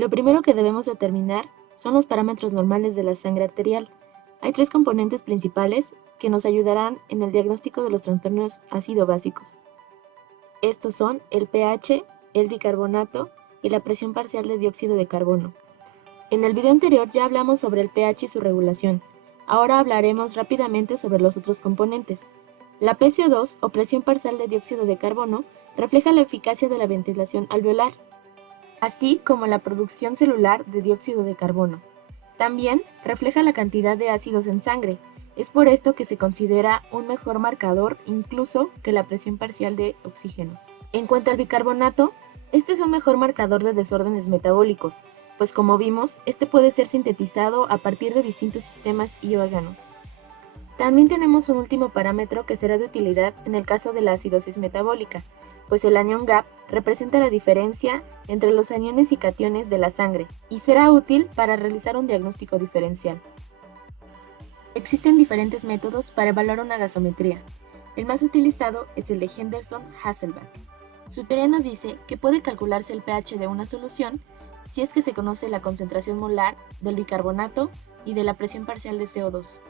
Lo primero que debemos determinar son los parámetros normales de la sangre arterial. Hay 3 componentes principales que nos ayudarán en el diagnóstico de los trastornos ácido-básicos. Estos son el pH, el bicarbonato y la presión parcial de dióxido de carbono. En el video anterior ya hablamos sobre el pH y su regulación. Ahora hablaremos rápidamente sobre los otros componentes. La PCO2 o presión parcial de dióxido de carbono refleja la eficacia de la ventilación alveolar, así como la producción celular de dióxido de carbono. También refleja la cantidad de ácidos en sangre. Es por esto que se considera un mejor marcador incluso que la presión parcial de oxígeno. En cuanto al bicarbonato, este es un mejor marcador de desórdenes metabólicos, pues como vimos, este puede ser sintetizado a partir de distintos sistemas y órganos. También tenemos un último parámetro que será de utilidad en el caso de la acidosis metabólica, pues el anión gap representa la diferencia entre los aniones y cationes de la sangre y será útil para realizar un diagnóstico diferencial. Existen diferentes métodos para evaluar una gasometría. El más utilizado es el de Henderson-Hasselbalch. Su teoría nos dice que puede calcularse el pH de una solución si es que se conoce la concentración molar del bicarbonato y de la presión parcial de CO2.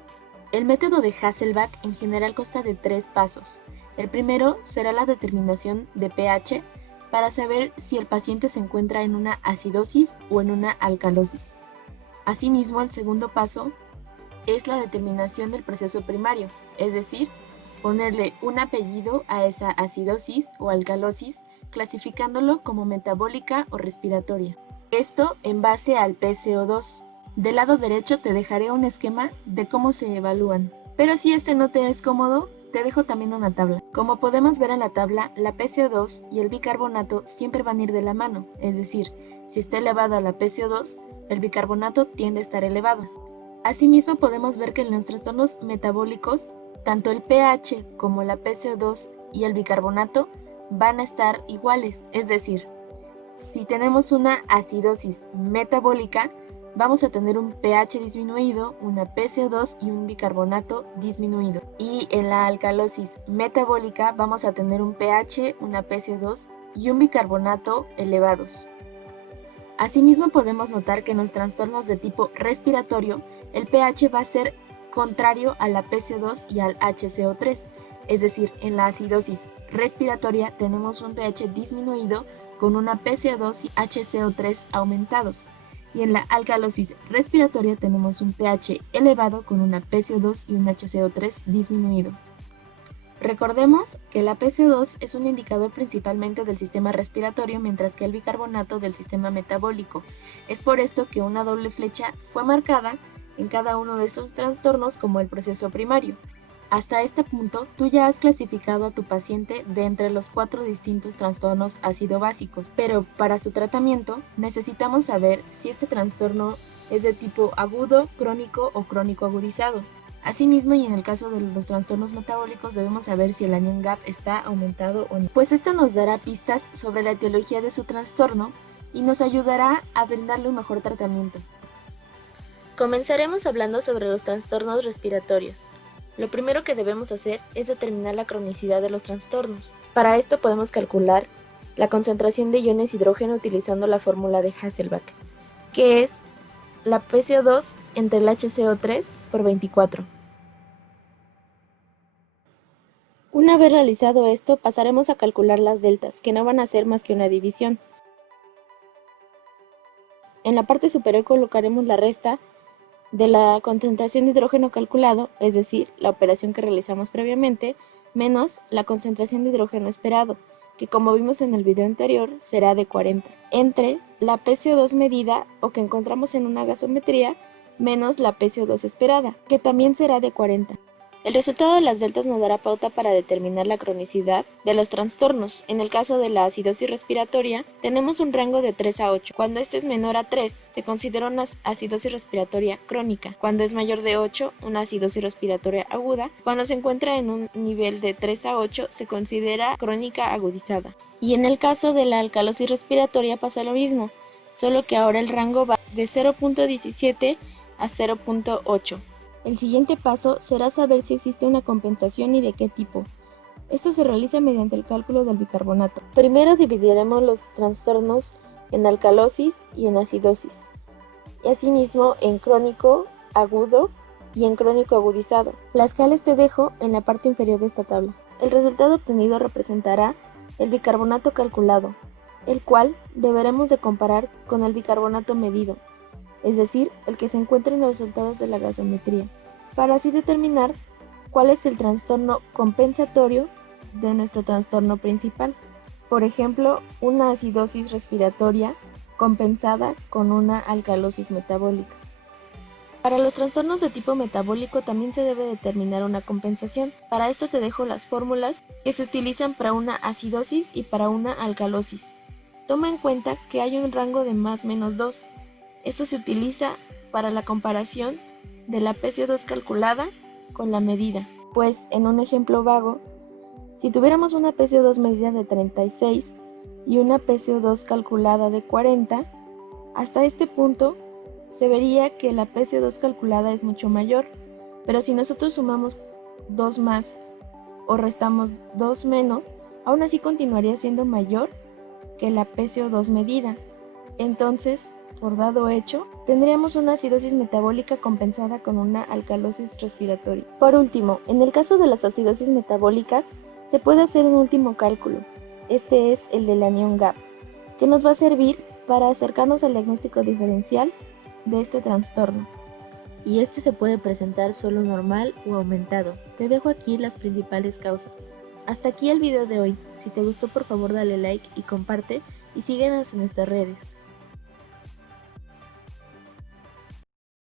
El método de Hasselbalch en general consta de 3 pasos. El primero será la determinación de pH para saber si el paciente se encuentra en una acidosis o en una alcalosis. Asimismo, el segundo paso es la determinación del proceso primario, es decir, ponerle un apellido a esa acidosis o alcalosis, clasificándolo como metabólica o respiratoria. Esto en base al PCO2. Del lado derecho te dejaré un esquema de cómo se evalúan, pero si este no te es cómodo, te dejo también una tabla. Como podemos ver en la tabla, la PCO2 y el bicarbonato siempre van a ir de la mano, es decir, si está elevada la PCO2, el bicarbonato tiende a estar elevado. Asimismo podemos ver que en los trastornos metabólicos, tanto el pH como la PCO2 y el bicarbonato van a estar iguales, es decir, si tenemos una acidosis metabólica, vamos a tener un pH disminuido, una PCO2 y un bicarbonato disminuido. Y en la alcalosis metabólica vamos a tener un pH, una PCO2 y un bicarbonato elevados. Asimismo podemos notar que en los trastornos de tipo respiratorio, el pH va a ser contrario a la PCO2 y al HCO3, es decir, en la acidosis respiratoria tenemos un pH disminuido con una PCO2 y HCO3 aumentados, y en la alcalosis respiratoria tenemos un pH elevado con una PCO2 y un HCO3 disminuidos. Recordemos que la PCO2 es un indicador principalmente del sistema respiratorio, mientras que el bicarbonato del sistema metabólico. Es por esto que una doble flecha fue marcada en cada uno de esos trastornos como el proceso primario. Hasta este punto, tú ya has clasificado a tu paciente de entre los 4 distintos trastornos ácido-básicos, pero para su tratamiento necesitamos saber si este trastorno es de tipo agudo, crónico o crónico agudizado. Asimismo, y en el caso de los trastornos metabólicos, debemos saber si el anión gap está aumentado o no, pues esto nos dará pistas sobre la etiología de su trastorno y nos ayudará a brindarle un mejor tratamiento. Comenzaremos hablando sobre los trastornos respiratorios. Lo primero que debemos hacer es determinar la cronicidad de los trastornos. Para esto podemos calcular la concentración de iones hidrógeno utilizando la fórmula de Hasselbalch, que es la PCO2 entre el HCO3 por 24. Una vez realizado esto, pasaremos a calcular las deltas, que no van a ser más que una división. En la parte superior colocaremos la resta de la concentración de hidrógeno calculado, es decir, la operación que realizamos previamente, menos la concentración de hidrógeno esperado, que como vimos en el video anterior será de 40, entre la PCO2 medida o que encontramos en una gasometría, menos la PCO2 esperada, que también será de 40. El resultado de las deltas nos dará pauta para determinar la cronicidad de los trastornos. En el caso de la acidosis respiratoria, tenemos un rango de 3 a 8. Cuando este es menor a 3, se considera una acidosis respiratoria crónica. Cuando es mayor de 8, una acidosis respiratoria aguda. Cuando se encuentra en un nivel de 3 a 8, se considera crónica agudizada. Y en el caso de la alcalosis respiratoria pasa lo mismo, solo que ahora el rango va de 0.17 a 0.8. El siguiente paso será saber si existe una compensación y de qué tipo. Esto se realiza mediante el cálculo del bicarbonato. Primero dividiremos los trastornos en alcalosis y en acidosis, y asimismo en crónico agudo y en crónico agudizado. Las escalas te dejo en la parte inferior de esta tabla. El resultado obtenido representará el bicarbonato calculado, el cual deberemos de comparar con el bicarbonato medido, es decir, el que se encuentra en los resultados de la gasometría, para así determinar cuál es el trastorno compensatorio de nuestro trastorno principal. Por ejemplo, una acidosis respiratoria compensada con una alcalosis metabólica. Para los trastornos de tipo metabólico también se debe determinar una compensación. Para esto te dejo las fórmulas que se utilizan para una acidosis y para una alcalosis. Toma en cuenta que hay un rango de más menos 2. Esto se utiliza para la comparación de la PCO2 calculada con la medida. Pues en un ejemplo vago, si tuviéramos una PCO2 medida de 36 y una PCO2 calculada de 40, hasta este punto se vería que la PCO2 calculada es mucho mayor, pero si nosotros sumamos 2 más o restamos 2 menos, aún así continuaría siendo mayor que la PCO2 medida. Entonces, por dado hecho, tendríamos una acidosis metabólica compensada con una alcalosis respiratoria. Por último, en el caso de las acidosis metabólicas, se puede hacer un último cálculo. Este es el del anión GAP, que nos va a servir para acercarnos al diagnóstico diferencial de este trastorno. Y este se puede presentar solo normal o aumentado. Te dejo aquí las principales causas. Hasta aquí el video de hoy. Si te gustó, por favor dale like y comparte, y síguenos en nuestras redes.